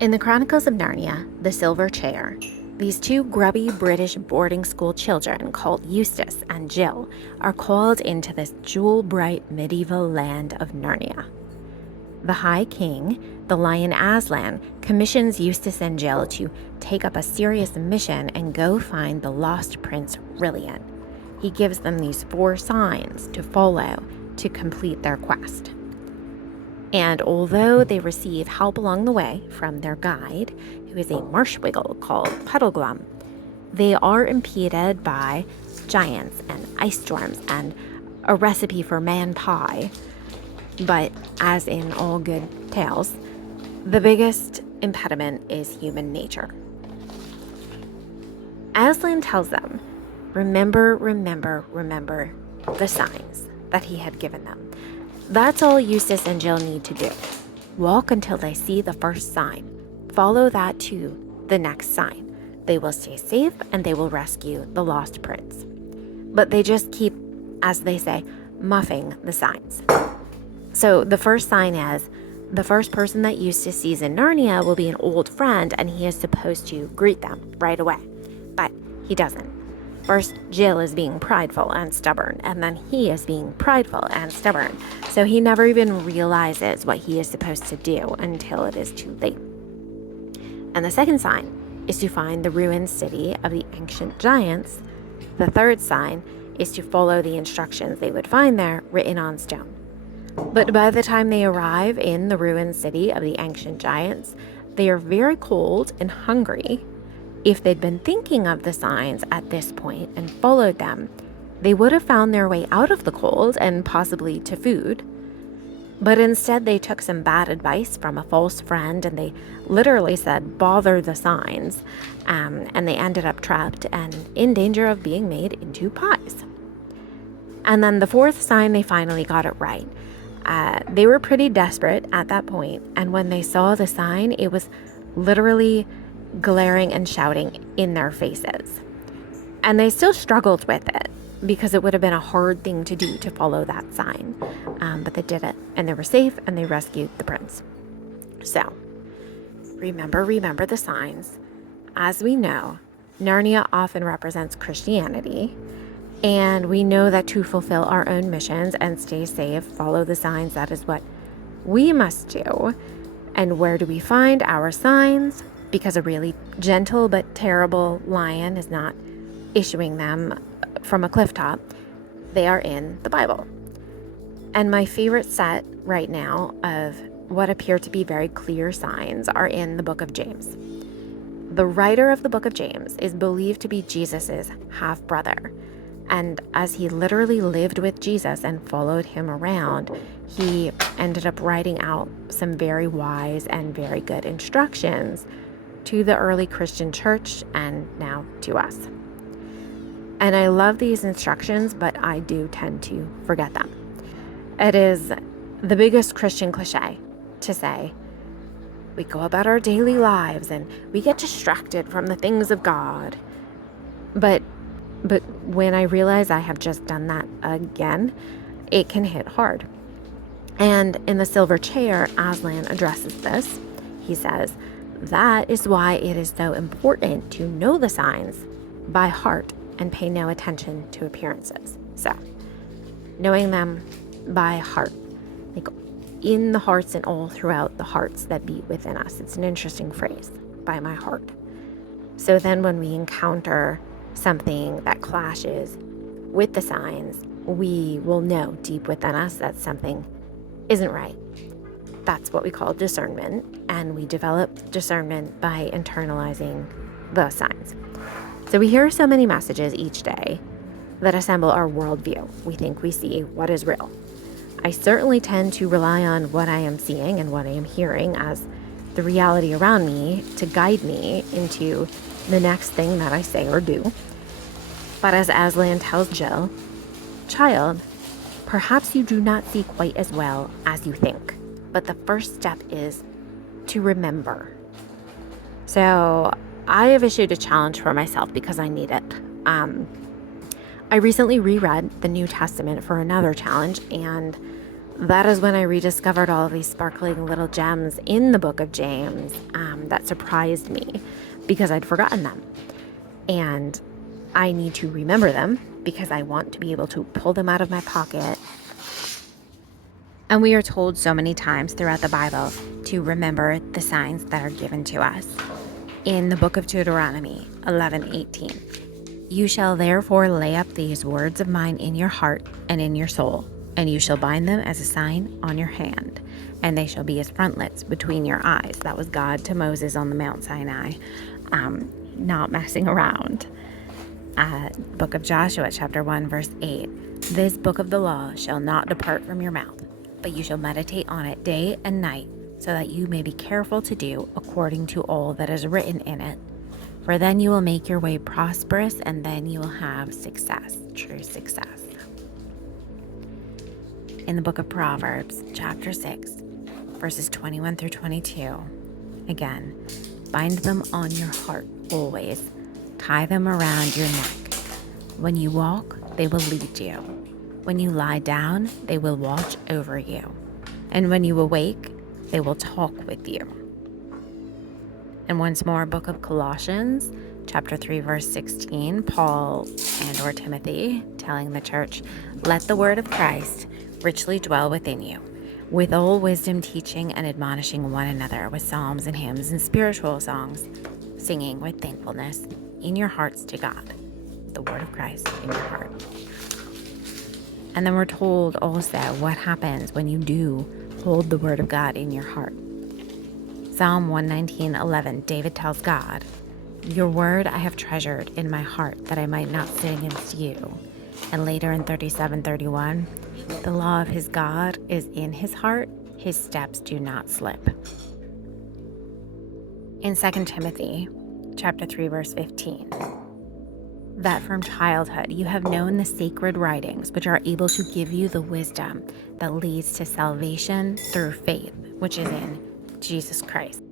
In the Chronicles of Narnia, The Silver Chair, these two grubby British boarding school children called Eustace and Jill are called into this jewel-bright medieval land of Narnia. The High King, the lion Aslan, commissions Eustace and Jill to take up a serious mission and go find the lost Prince Rilian. He gives them these 4 signs to follow to complete their quest. And although they receive help along the way from their guide, who is a marsh wiggle called Puddleglum, they are impeded by giants and ice storms and a recipe for man pie. But as in all good tales, the biggest impediment is human nature. Aslan tells them, remember the signs that he had given them. That's all Eustace and Jill need to do. Walk until they see the first sign. Follow that to the next sign. They will stay safe and they will rescue the lost prince. But they just keep, as they say, muffing the signs. So the first sign is, the first person that Eustace sees in Narnia will be an old friend and he is supposed to greet them right away. But he doesn't. First, Jill is being prideful and stubborn, and then he is being prideful and stubborn. So he never even realizes what he is supposed to do until it is too late. And the second sign is to find the ruined city of the ancient giants. The third sign is to follow the instructions they would find there written on stone. But by the time they arrive in the ruined city of the ancient giants, they are very cold and hungry. If they'd been thinking of the signs at this point and followed them, they would have found their way out of the cold and possibly to food. But instead, they took some bad advice from a false friend and they literally said, bother the signs. And they ended up trapped and in danger of being made into pies. And then the fourth sign, they finally got it right. They were pretty desperate at that point, and when they saw the sign, it was literally glaring and shouting in their faces. And they still struggled with it because it would have been a hard thing to do to follow that sign. But they did it, and they were safe, and they rescued the prince. So, remember the signs. As we know, Narnia often represents Christianity, and we know that to fulfill our own missions and stay safe, follow the signs, that is what we must do. And where do we find our signs? Because a really gentle but terrible lion is not issuing them from a cliff top. They are in the Bible. And my favorite set right now of what appear to be very clear signs are in the book of James. The writer of the book of James is believed to be Jesus's half-brother. And as he literally lived with Jesus and followed him around, he ended up writing out some very wise and very good instructions to the early Christian church and now to us. And I love these instructions, but I do tend to forget them. It is the biggest Christian cliche to say, we go about our daily lives and we get distracted from the things of God. But when I realize I have just done that again, it can hit hard. And in The Silver Chair, Aslan addresses this. He says, that is why it is so important to know the signs by heart and pay no attention to appearances. So, knowing them by heart, like in the hearts and all throughout the hearts that beat within us. It's an interesting phrase, by my heart. So then when we encounter something that clashes with the signs, we will know deep within us that something isn't right. That's what we call discernment, and we develop discernment by internalizing the signs. So we hear so many messages each day that assemble our worldview. We think we see what is real. I certainly tend to rely on what I am seeing and what I am hearing as the reality around me to guide me into the next thing that I say or do. But as Aslan tells Jill, child, perhaps you do not see quite as well as you think. But the first step is to remember. So I have issued a challenge for myself because I need it. I recently reread the New Testament for another challenge, and that is when I rediscovered all of these sparkling little gems in the book of James that surprised me because I'd forgotten them. And I need to remember them because I want to be able to pull them out of my pocket. And we are told so many times throughout the Bible to remember the signs that are given to us. In the book of Deuteronomy 11:18, you shall therefore lay up these words of mine in your heart and in your soul, and you shall bind them as a sign on your hand, and they shall be as frontlets between your eyes. That was God to Moses on the Mount Sinai, not messing around. Book of Joshua, chapter 1, verse 8. This book of the law shall not depart from your mouth, but you shall meditate on it day and night, so that you may be careful to do according to all that is written in it. For then you will make your way prosperous, and then you will have success, true success. In the book of Proverbs, chapter 6, verses 21 through 22, again, bind them on your heart always. Tie them around your neck. When you walk, they will lead you. When you lie down, they will watch over you. And when you awake, they will talk with you. And once more, book of Colossians, chapter 3, verse 16, Paul and or Timothy telling the church, let the word of Christ richly dwell within you, with all wisdom teaching and admonishing one another with psalms and hymns and spiritual songs, singing with thankfulness in your hearts to God. The word of Christ in your heart. And then we're told also what happens when you do hold the word of God in your heart. Psalm 119:11, David tells God, your word I have treasured in my heart that I might not sin against you. And later in 37:31, the law of his God is in his heart, his steps do not slip. In 2 Timothy chapter 3, verse 15, that from childhood you have known the sacred writings, which are able to give you the wisdom that leads to salvation through faith, which is in Jesus Christ.